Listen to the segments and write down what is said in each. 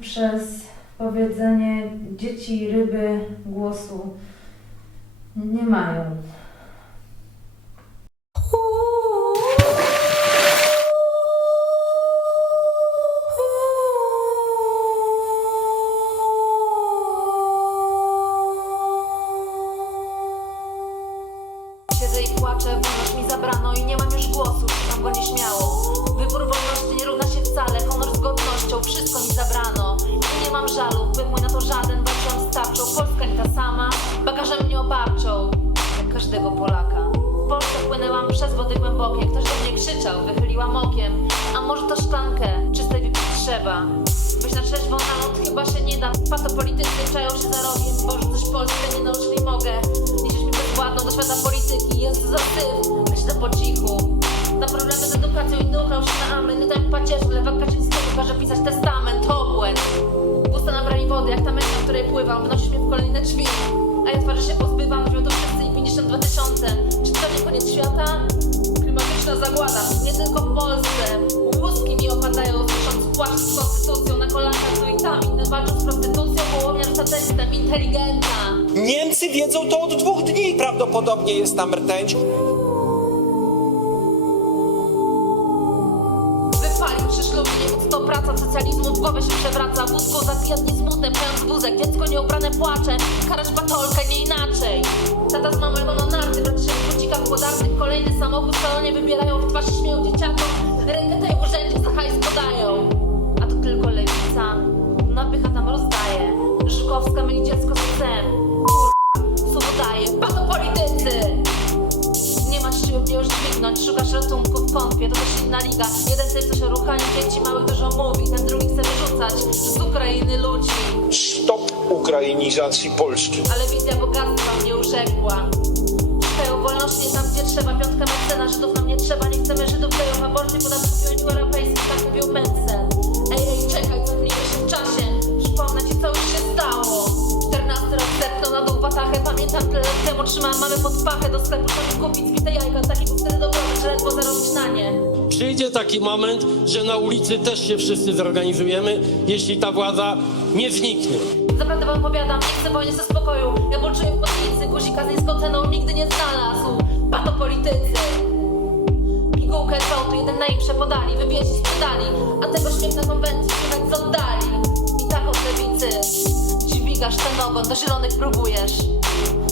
przez powiedzenie dzieci ryby głosu nie mają. Siedzę i płaczę, wolność mi zabrano i nie mam już głosu, czytam go nieśmiało. Wybór wolności nie równa się wcale, honor godnością, wszystko mi zabrano. I nie mam żalu, mój na to żaden, walczyłam z tarczą, Polska nie ta sama, bagażem mnie obarczą, jak każdego Polaka. W Polsce płynęłam przez wody głębokie, ktoś do mnie krzyczał, wychyliłam okiem. A może to szklankę czystej wypić trzeba? Weź na trzeźwo na ląd chyba się nie da, pato politycy czają się za rogiem, Boże coś Polskę nie nauczyć nie mogę. Niesiesz mi bezwładną do świata polityki, jest za weź to po cichu. Pływam, wynosisz mnie w kolejne drzwi. A ja twarzy się pozbywam, to wszyscy i 52 tysiące. Czy to nie koniec świata? Klimatyczna zagłada, nie tylko w Polsce. Łuski mi opadają, słysząc płacz z konstytucją na kolanach z ulicami. Walczą z prostytucją, połowniam satelitą, inteligentna. Niemcy wiedzą to od dwóch dni. Prawdopodobnie jest tam rtęć. To praca socjalizmu w głowę się przewraca. Wózko zabija dnie smutne, pełen wózek, dziecko nieubrane płacze. Karać patolkę, nie inaczej. Tata z mamą na narty, brat się w podartych. Kolejny samochód w salonie wybierają, w twarz śmieją dzieciakom. Rękę inna liga. Jeden typ coś o ruchaniu dzieci małych dużo mówi, ten drugi chce wyrzucać z Ukrainy ludzi. Stop ukrainizacji Polski. Ale wizja bogactwa mnie urzekła. Szukają wolności tam, gdzie trzeba, piątka mecena, Żydów nam nie trzeba, nie chcemy Żydów lejów, aborcji, podatków i Unii Europejskiej, tak mówił Mencen. Ej, ej, czekaj, cofnijmy się w czasie, przypomnę ci, co już się stało. 14 rok zepnął na dół watachę, pamiętam tyle lat temu, trzymałam mamy pod pachę, do sklepu żeby kupić zbite jajka, Przyjdzie taki moment, że na ulicy też się wszyscy zorganizujemy, jeśli ta władza nie zniknie. Zaprawdę wam powiadam, nie chcę wojny ze spokoju. Ja bolczuję w potnicy, guzika z niską ceną nigdy nie znalazł. Pato politycy. Pigułkę sołtu, jeden na im przepodali, wybijać i sprzedali, a tego śmiech na konwencji słychać z oddali. I tak od lewicy. Dźwigasz ten ogon, do zielonych próbujesz.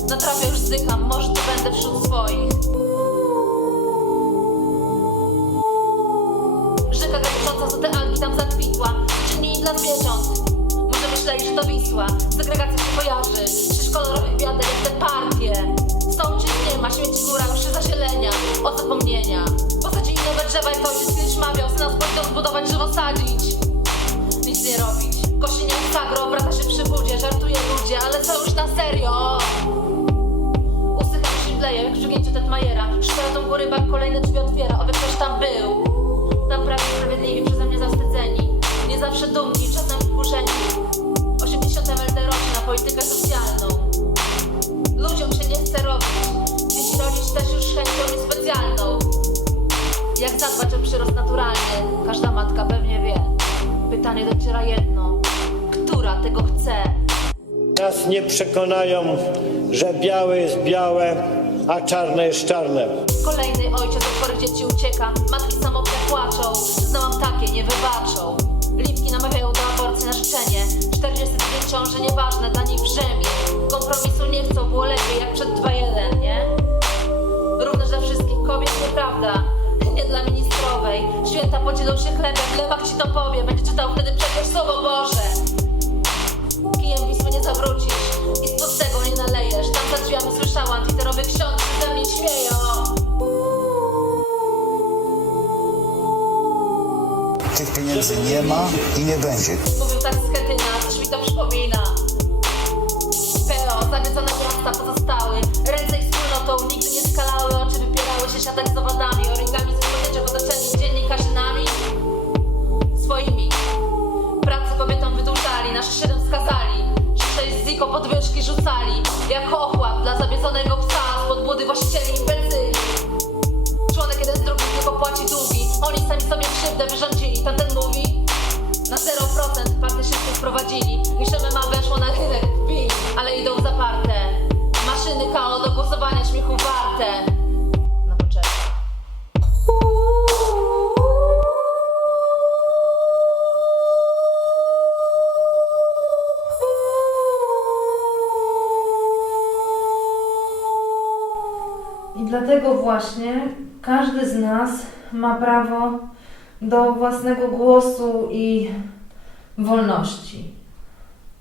Na trawie już zykam, może to będę wśród swoich. To Wisła Segregacja się kojarzy. Krzyż kolorowych wiader te partie Są czy nie ma, śmieci góra się zazielenia Od zapomnienia Posadzili nowe drzewa i ktoś kiedyś mawiał Z nas pójdą zbudować, żywo sadzić. Nic nie robić Kościenia sagro, brata się przy budzie Żartuje ludzie, ale co już na serio. Usycham szybleje, jak w Tetmajera Szperatą go rybak kolejne drzwi otwiera Każda matka pewnie wie Pytanie dociera jedno Która tego chce? Nas nie przekonają, że białe jest białe, a czarne jest czarne. Kolejny ojciec od chorych dzieci ucieka, matki samotne płaczą, znałam takie, nie wybaczą. Lipki namawiają do aborcji na życzenie, 42 ciąży nieważne, dla nich brzemię. Kompromisu nie chcą, było lepiej jak przed 2-1, nie? Święta podzielą się chlebem, lewak ci to powie, będzie czytał wtedy przecież Słowo Boże. Kijem Wisły nie zawrócisz i z pustego nie nalejesz. Tam za drzwiami słyszałam, twitterowy ksiądz ze mnie śmieją. Tych pieniędzy nie ma i nie będzie. Mówił tak z Chetyna, coś mi to przypomina. PO, zawiedzone miasta pozostały. Ręce i wspólnotą nigdy nie skalały, oczy wypierały się siatek z Jak ochłap dla zawiedzonego psa z podbudy właścicieli imbecyli. Członek jeden z drugim tylko płaci długi. Oni sami sobie krzywdę wyrządzili. Tamten mówi na 0% I dlatego właśnie każdy z nas ma prawo do własnego głosu i wolności.